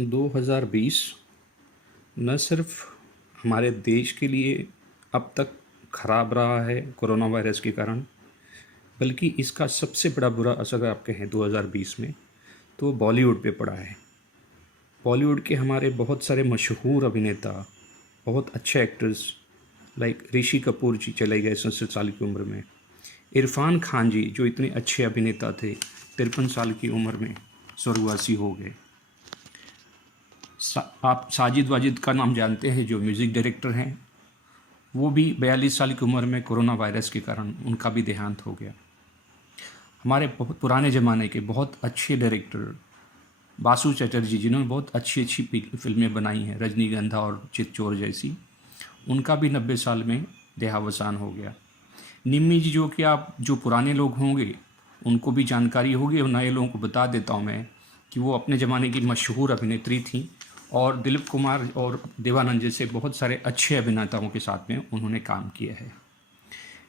2020 न सिर्फ हमारे देश के लिए अब तक ख़राब रहा है कोरोना वायरस के कारण, बल्कि इसका सबसे बड़ा बुरा असर आप कहें 2020 में तो बॉलीवुड पे पड़ा है। बॉलीवुड के हमारे बहुत सारे मशहूर अभिनेता, बहुत अच्छे एक्टर्स लाइक ऋषि कपूर जी चले गए 67 साल की उम्र में। इरफान खान जी जो इतने अच्छे अभिनेता थे 53 साल की उम्र में स्वर्गवासी हो गए। आप साजिद वाजिद का नाम जानते हैं जो म्यूज़िक डायरेक्टर हैं, वो भी 42 साल की उम्र में कोरोना वायरस के कारण उनका भी देहांत हो गया। हमारे बहुत पुराने ज़माने के बहुत अच्छे डायरेक्टर बासु चटर्जी जिन्होंने बहुत अच्छी अच्छी फिल्में बनाई हैं, रजनीगंधा और चितचोर जैसी, उनका भी 90 साल में देहावसान हो गया। निम्मी जी जो कि आप जो पुराने लोग होंगे उनको भी जानकारी होगी और नए लोगों को बता देता हूँ मैं कि वो अपने ज़माने की मशहूर अभिनेत्री थी और दिलीप कुमार और देवानंद जैसे बहुत सारे अच्छे अभिनेताओं के साथ में उन्होंने काम किया है।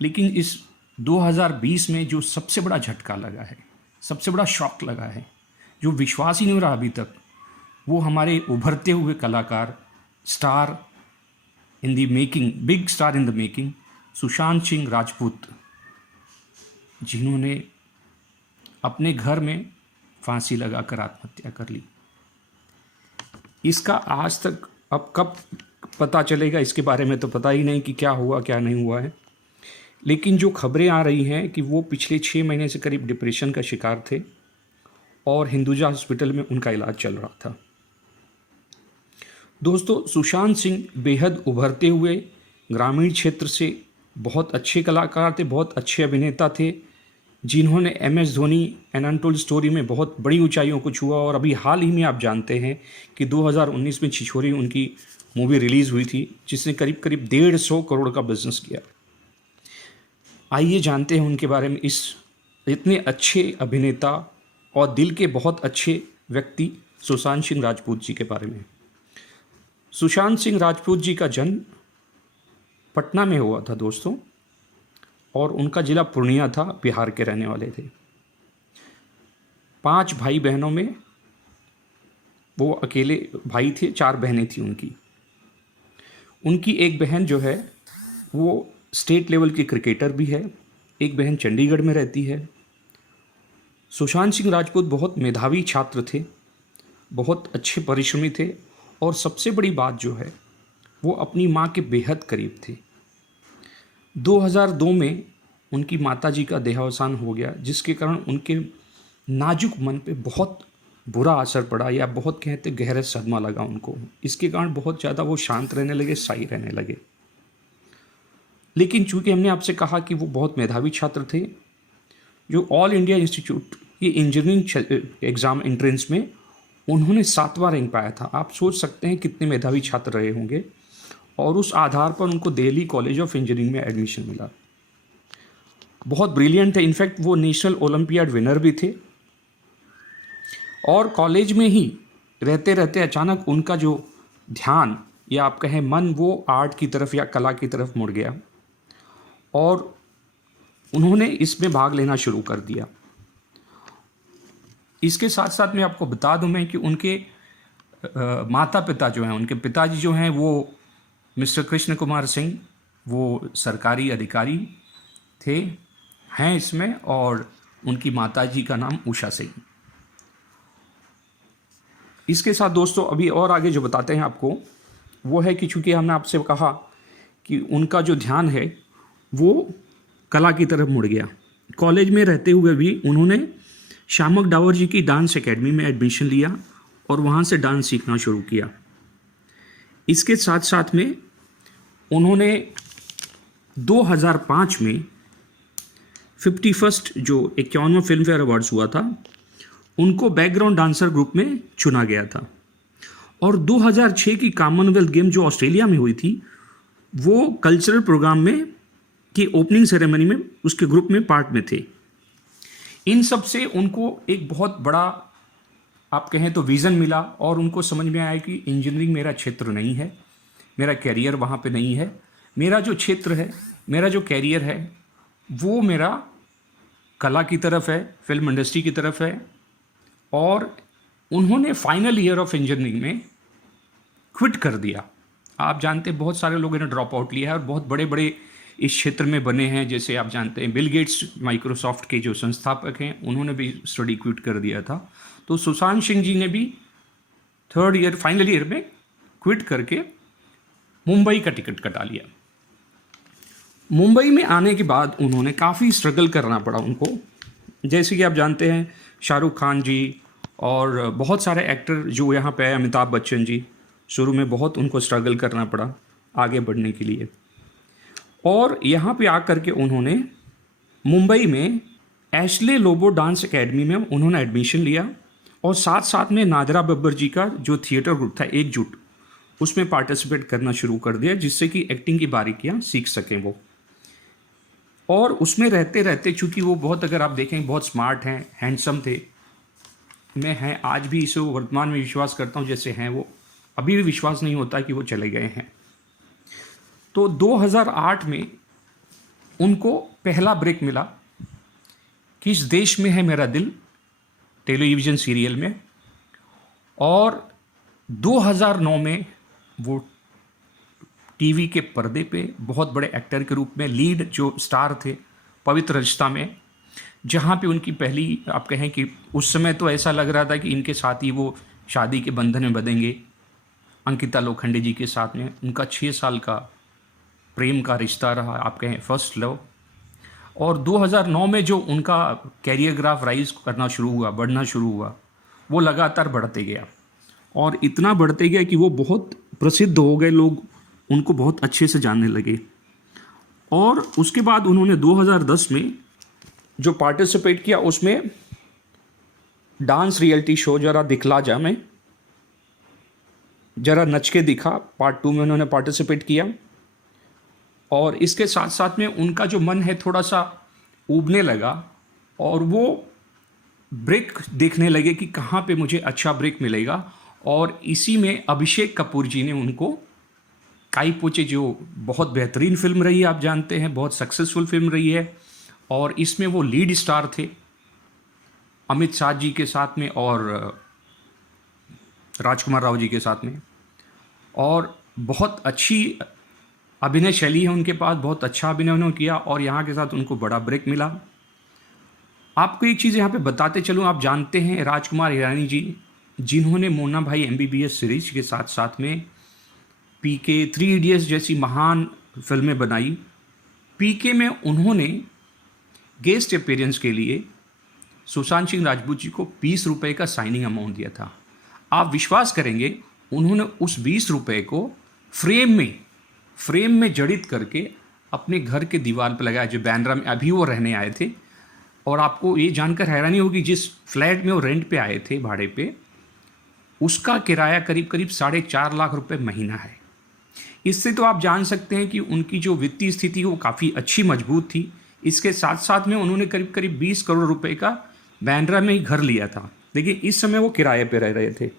लेकिन इस 2020 में जो सबसे बड़ा झटका लगा है, सबसे बड़ा शॉक लगा है, जो विश्वास ही नहीं हो रहा अभी तक, वो हमारे उभरते हुए कलाकार, star in the making, big star in the making, Sushant Singh Rajput, जिन्होंने अपने घर में फांसी लगाकर आत्महत्या कर ली। इसका आज तक अब कब पता चलेगा इसके बारे में तो पता ही नहीं कि क्या हुआ क्या नहीं हुआ है। लेकिन जो खबरें आ रही हैं कि वो पिछले 6 महीने से करीब डिप्रेशन का शिकार थे और हिंदुजा हॉस्पिटल में उनका इलाज चल रहा था। दोस्तों, सुशांत सिंह बेहद उभरते हुए ग्रामीण क्षेत्र से बहुत अच्छे कलाकार थे, बहुत अच्छे अभिनेता थे, जिन्होंने MS Dhoni an untold story में बहुत बड़ी ऊंचाइयों को छुआ। और अभी हाल ही में आप जानते हैं कि 2019 में छिछोरे उनकी मूवी रिलीज़ हुई थी, जिसने करीब करीब 150 करोड़ का बिजनेस किया। आइए जानते हैं उनके बारे में, इस इतने अच्छे अभिनेता और दिल के बहुत अच्छे व्यक्ति सुशांत सिंह राजपूत जी के बारे में। सुशांत सिंह राजपूत जी का जन्म पटना में हुआ था दोस्तों, और उनका ज़िला पूर्णिया था, बिहार के रहने वाले थे। 5 भाई बहनों में वो अकेले भाई थे, 4 बहनें थी उनकी। उनकी एक बहन जो है वो स्टेट लेवल की क्रिकेटर भी है, एक बहन चंडीगढ़ में रहती है। सुशांत सिंह राजपूत बहुत मेधावी छात्र थे, बहुत अच्छे परिश्रमी थे, और सबसे बड़ी बात जो है वो अपनी माँ के बेहद करीब थे। 2002 में उनकी माताजी का देहावसान हो गया, जिसके कारण उनके नाजुक मन पे बहुत बुरा असर पड़ा, या बहुत कहते गहरा सदमा लगा उनको। इसके कारण बहुत ज़्यादा वो शांत रहने लगे, शाही रहने लगे। लेकिन चूंकि हमने आपसे कहा कि वो बहुत मेधावी छात्र थे, जो ऑल इंडिया इंस्टीट्यूट ये इंजीनियरिंग एग्ज़ाम एंट्रेंस में उन्होंने 7वां रैंक पाया था। आप सोच सकते हैं कितने मेधावी छात्र रहे होंगे, और उस आधार पर उनको दिल्ली कॉलेज ऑफ इंजीनियरिंग में एडमिशन मिला। बहुत ब्रिलियंट है, इनफैक्ट वो नेशनल ओलंपियाड विनर भी थे। और कॉलेज में ही रहते रहते अचानक उनका जो ध्यान या आप कहें मन, वो आर्ट की तरफ या कला की तरफ मुड़ गया, और उन्होंने इसमें भाग लेना शुरू कर दिया। इसके साथ साथ मैं आपको बता दूं मैं कि उनके माता पिता जो हैं, उनके पिताजी जो हैं वो मिस्टर कृष्ण कुमार सिंह, वो सरकारी अधिकारी थे, हैं इसमें, और उनकी माताजी का नाम उषा सिंह। इसके साथ दोस्तों अभी और आगे जो बताते हैं आपको वो है कि चूँकि हमने आपसे कहा कि उनका जो ध्यान है वो कला की तरफ मुड़ गया। कॉलेज में रहते हुए भी उन्होंने श्यामक डावर जी की डांस एकेडमी में एडमिशन लिया और वहाँ से डांस सीखना शुरू किया। इसके साथ साथ में उन्होंने 2005 में 51st जो 51वां फिल्म फेयर अवार्ड्स हुआ था, उनको बैकग्राउंड डांसर ग्रुप में चुना गया था। और 2006 की कॉमनवेल्थ गेम जो ऑस्ट्रेलिया में हुई थी, वो कल्चरल प्रोग्राम में की ओपनिंग सेरेमनी में उसके ग्रुप में पार्ट में थे। इन सब से उनको एक बहुत बड़ा आप कहें तो विज़न मिला, और उनको समझ में आया कि इंजीनियरिंग मेरा क्षेत्र नहीं है, मेरा कैरियर वहाँ पे नहीं है। मेरा जो क्षेत्र है, मेरा जो कैरियर है, वो मेरा कला की तरफ है, फिल्म इंडस्ट्री की तरफ है, और उन्होंने फाइनल ईयर ऑफ इंजीनियरिंग में क्विट कर दिया। आप जानते हैं बहुत सारे लोगों ने ड्रॉप आउट लिया है और बहुत बड़े बड़े इस क्षेत्र में बने हैं। जैसे आप जानते हैं बिल गेट्स माइक्रोसॉफ्ट के जो संस्थापक हैं, उन्होंने भी स्टडी क्विट कर दिया था। तो सुशांत सिंह जी ने भी थर्ड ईयर फाइनल ईयर में क्विट करके मुंबई का टिकट कटा लिया। मुंबई में आने के बाद उन्होंने काफ़ी स्ट्रगल करना पड़ा उनको। जैसे कि आप जानते हैं शाहरुख खान जी और बहुत सारे एक्टर जो यहाँ पे आए, अमिताभ बच्चन जी, शुरू में बहुत उनको स्ट्रगल करना पड़ा आगे बढ़ने के लिए। और यहाँ पे आकर के उन्होंने मुंबई में एशले लोबो डांस एकेडमी में उन्होंने एडमिशन लिया और साथ साथ में नादरा बब्बर जी का जो थिएटर ग्रुप था एकजुट, उसमें पार्टिसिपेट करना शुरू कर दिया, जिससे कि एक्टिंग की बारीकियाँ सीख सकें वो। और उसमें रहते रहते चूँकि वो बहुत, अगर आप देखें, बहुत स्मार्ट हैं, हैंडसम थे, मैं हैं आज भी इसे वर्तमान में विश्वास करता हूँ जैसे हैं वो, अभी भी विश्वास नहीं होता कि वो चले गए हैं। तो 2008 में उनको पहला ब्रेक मिला किस देश में है मेरा दिल टेलीविज़न सीरियल में, और 2009 में वो टीवी के पर्दे पे बहुत बड़े एक्टर के रूप में लीड जो स्टार थे पवित्र रिश्ता में, जहाँ पे उनकी पहली, आप कहें कि उस समय तो ऐसा लग रहा था कि इनके साथ ही वो शादी के बंधन में बंधेंगे, अंकिता लोखंडे जी के साथ में उनका 6 साल का प्रेम का रिश्ता रहा, आप कहें फर्स्ट लव। और 2009 में जो उनका कैरियर ग्राफ राइज करना शुरू हुआ, बढ़ना शुरू हुआ, वो लगातार बढ़ते गया और इतना बढ़ते गया कि वो बहुत प्रसिद्ध हो गए, लोग उनको बहुत अच्छे से जानने लगे। और उसके बाद उन्होंने 2010 में जो पार्टिसिपेट किया उसमें डांस रियलिटी शो जरा दिखला जा में जरा नच के दिखा पार्ट 2 में उन्होंने पार्टिसिपेट किया। और इसके साथ साथ में उनका जो मन है थोड़ा सा उबने लगा और वो ब्रेक देखने लगे कि कहाँ पे मुझे अच्छा ब्रेक मिलेगा। और इसी में अभिषेक कपूर जी ने उनको काई पोचे, जो बहुत बेहतरीन फिल्म रही है, आप जानते हैं बहुत सक्सेसफुल फिल्म रही है, और इसमें वो लीड स्टार थे अमित शाह जी के साथ में और राजकुमार राव जी के साथ में। और बहुत अच्छी अभिनय शैली है उनके पास, बहुत अच्छा अभिनय उन्होंने किया और यहाँ के साथ उनको बड़ा ब्रेक मिला। आपको एक चीज़ यहाँ पे बताते चलूँ, आप जानते हैं राजकुमार हिरानी जी, जिन्होंने मोना भाई MBBS सीरीज के साथ साथ में PK, 3 इडियट्स जैसी महान फिल्में बनाई। PK में उन्होंने गेस्ट अपीयरेंस के लिए सुशांत सिंह राजपूत जी को 20 रुपये का साइनिंग अमाउंट दिया था। आप विश्वास करेंगे, उन्होंने उस 20 रुपये को फ्रेम में जड़ित करके अपने घर के दीवार पर लगाया, जो बैंड्रा में अभी वो रहने आए थे। और आपको ये जानकर हैरानी होगी, जिस फ्लैट में वो रेंट पे आए थे भाड़े पे, उसका किराया करीब करीब 4.5 लाख रुपए महीना है। इससे तो आप जान सकते हैं कि उनकी जो वित्तीय स्थिति वो काफ़ी अच्छी मजबूत थी। इसके साथ साथ में उन्होंने करीब करीब 20 करोड़ रुपए का बैंड्रा में ही घर लिया था, लेकिन इस समय वो किराए पे रह रहे थे।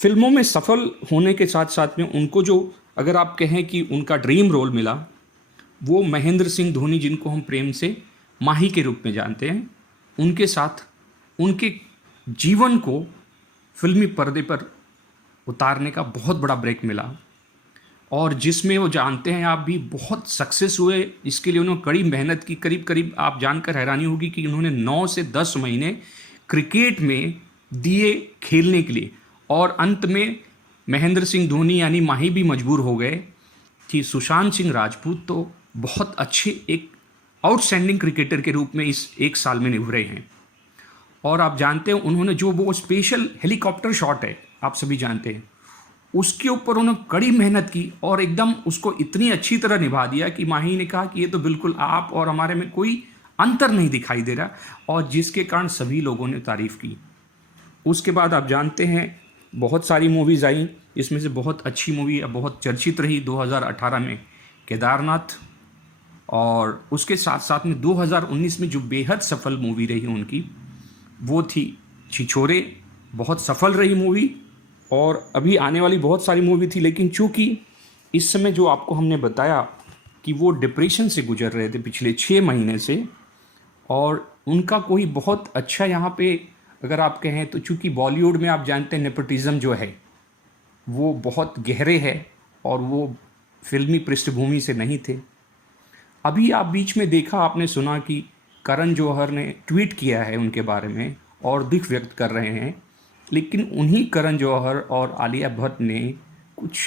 फिल्मों में सफल होने के साथ साथ में उनको जो, अगर आप कहें कि उनका ड्रीम रोल मिला, वो महेंद्र सिंह धोनी, जिनको हम प्रेम से माही के रूप में जानते हैं, उनके साथ उनके जीवन को फिल्मी पर्दे पर उतारने का बहुत बड़ा ब्रेक मिला। और जिसमें वो जानते हैं आप भी बहुत सक्सेस हुए। इसके लिए उन्होंने कड़ी मेहनत की, करीब करीब आप जानकर हैरानी होगी कि उन्होंने 9 से 10 महीने क्रिकेट में दिए खेलने के लिए। और अंत में महेंद्र सिंह धोनी यानी माही भी मजबूर हो गए कि सुशांत सिंह राजपूत तो बहुत अच्छे एक आउटस्टैंडिंग क्रिकेटर के रूप में इस 1 साल में निभरे हैं। और आप जानते हैं उन्होंने जो वो स्पेशल हेलीकॉप्टर शॉट है, आप सभी जानते हैं, उसके ऊपर उन्होंने कड़ी मेहनत की और एकदम उसको इतनी अच्छी तरह निभा दिया कि माही ने कहा कि ये तो बिल्कुल आप और हमारे में कोई अंतर नहीं दिखाई दे रहा, और जिसके कारण सभी लोगों ने तारीफ़ की। उसके बाद आप जानते हैं बहुत सारी मूवीज़ आई, इसमें से बहुत अच्छी मूवी बहुत चर्चित रही 2018 में केदारनाथ, और उसके साथ साथ में 2019 में जो बेहद सफल मूवी रही उनकी, वो थी छिछोरे। बहुत सफल रही मूवी, और अभी आने वाली बहुत सारी मूवी थी। लेकिन चूँकि इस समय जो आपको हमने बताया कि वो डिप्रेशन से गुजर रहे थे पिछले 6 महीने से, और उनका कोई बहुत अच्छा यहाँ पे अगर आप कहें तो चूँकि बॉलीवुड में आप जानते हैं नेपोटिज़्म जो है वो बहुत गहरे है और वो फिल्मी पृष्ठभूमि से नहीं थे। अभी आप बीच में देखा, आपने सुना कि करण जौहर ने ट्वीट किया है उनके बारे में और दुख व्यक्त कर रहे हैं, लेकिन उन्हीं करण जौहर और आलिया भट्ट ने कुछ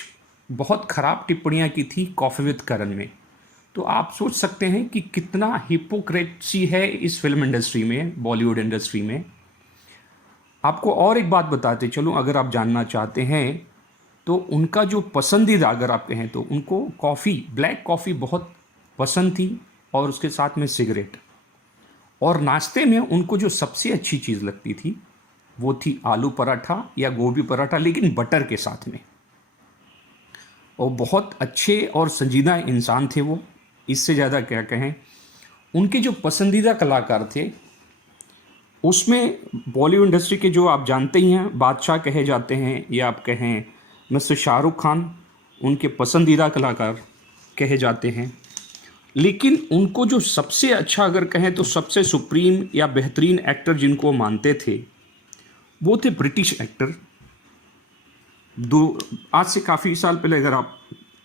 बहुत ख़राब टिप्पणियां की थी कॉफ़ी विद करण में। तो आप सोच सकते हैं कि कितना हिपोक्रेसी है इस फिल्म इंडस्ट्री में, बॉलीवुड इंडस्ट्री में। आपको और एक बात बताते चलूँ, अगर आप जानना चाहते हैं तो उनका जो पसंदीदा, अगर आप कहें तो उनको कॉफ़ी, ब्लैक कॉफ़ी बहुत पसंद थी और उसके साथ में सिगरेट। और नाश्ते में उनको जो सबसे अच्छी चीज़ लगती थी वो थी आलू पराठा या गोभी पराठा, लेकिन बटर के साथ में। और बहुत अच्छे और संजीदा इंसान थे वो, इससे ज़्यादा क्या कहें। उनके जो पसंदीदा कलाकार थे उसमें बॉलीवुड इंडस्ट्री के जो आप जानते ही हैं बादशाह कहे जाते हैं, या आप कहें मिस्टर शाहरुख खान, उनके पसंदीदा कलाकार कहे जाते हैं। लेकिन उनको जो सबसे अच्छा अगर कहें तो सबसे सुप्रीम या बेहतरीन एक्टर जिनको मानते थे वो थे ब्रिटिश एक्टर। आज से काफ़ी साल पहले, अगर आप,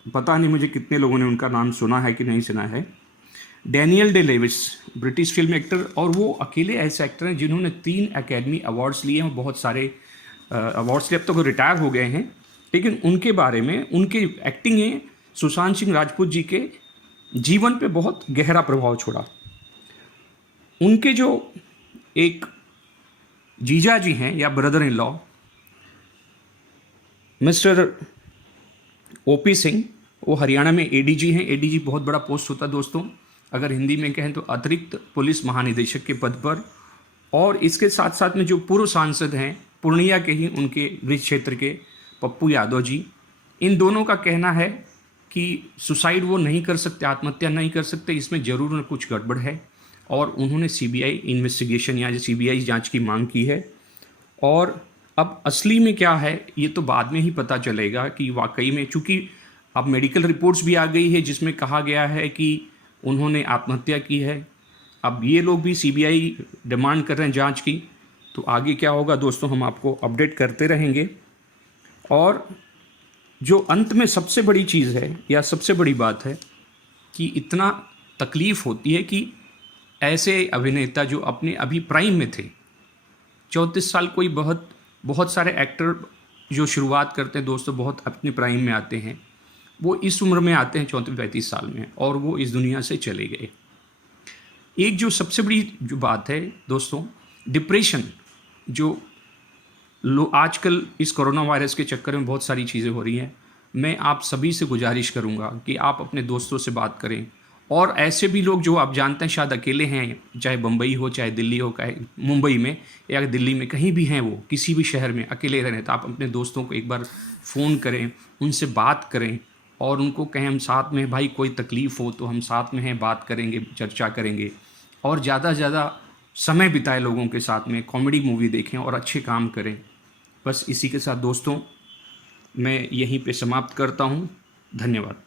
पता नहीं मुझे कितने लोगों ने उनका नाम सुना है कि नहीं सुना है, Daniel Day Lewis, British film actor. और वो अकेले ऐसे एक्टर हैं जिन्होंने 3 एकेडमी अवार्ड्स लिए हैं, बहुत सारे अवार्ड्स लिए। अब तो वो रिटायर हो गए हैं, लेकिन उनके बारे में, उनके एक्टिंग ने सुशांत सिंह राजपूत जी के जीवन पे बहुत गहरा प्रभाव छोड़ा। उनके जो एक जीजा जी हैं या brother in law, mister OP Singh, वो हरियाणा में एडीजी हैं। एडीजी बहुत बड़ा पोस्ट होता है दोस्तों, अगर हिंदी में कहें तो अतिरिक्त पुलिस महानिदेशक के पद पर। और इसके साथ साथ में जो पूर्व सांसद हैं पूर्णिया के ही, उनके गृह क्षेत्र के पप्पू यादव जी, इन दोनों का कहना है कि सुसाइड वो नहीं कर सकते, आत्महत्या नहीं कर सकते, इसमें ज़रूर न कुछ गड़बड़ है। और उन्होंने सीबीआई इन्वेस्टिगेशन या सीबीआई जांच की मांग की है। और अब असली में क्या है ये तो बाद में ही पता चलेगा कि वाकई में, चूँकि अब मेडिकल रिपोर्ट्स भी आ गई है जिसमें कहा गया है कि उन्होंने आत्महत्या की है। अब ये लोग भी सीबीआई डिमांड कर रहे हैं जांच की, तो आगे क्या होगा दोस्तों हम आपको अपडेट करते रहेंगे। और जो अंत में सबसे बड़ी चीज़ है या सबसे बड़ी बात है कि इतना तकलीफ़ होती है कि ऐसे अभिनेता जो अपने अभी प्राइम में थे, 34 साल, कोई बहुत सारे एक्टर जो शुरुआत करते हैं दोस्तों बहुत अपने प्राइम में आते हैं, वो इस उम्र में आते हैं 34-35 साल में, और वो इस दुनिया से चले गए। एक जो सबसे बड़ी जो बात है दोस्तों, डिप्रेशन, जो आजकल इस कोरोना वायरस के चक्कर में बहुत सारी चीज़ें हो रही हैं। मैं आप सभी से गुजारिश करूंगा कि आप अपने दोस्तों से बात करें, और ऐसे भी लोग जो आप जानते हैं शायद अकेले हैं, चाहे बम्बई हो, चाहे दिल्ली हो, चाहे मुंबई में या दिल्ली में, कहीं भी हैं, वो किसी भी शहर में अकेले रहें, तो आप अपने दोस्तों को एक बार फ़ोन करें, उनसे बात करें और उनको कहें हम साथ में हैं भाई, कोई तकलीफ़ हो तो हम साथ में हैं, बात करेंगे, चर्चा करेंगे। और ज़्यादा से ज़्यादा समय बिताएं लोगों के साथ में, कॉमेडी मूवी देखें और अच्छे काम करें। बस इसी के साथ दोस्तों मैं यहीं पे समाप्त करता हूँ। धन्यवाद।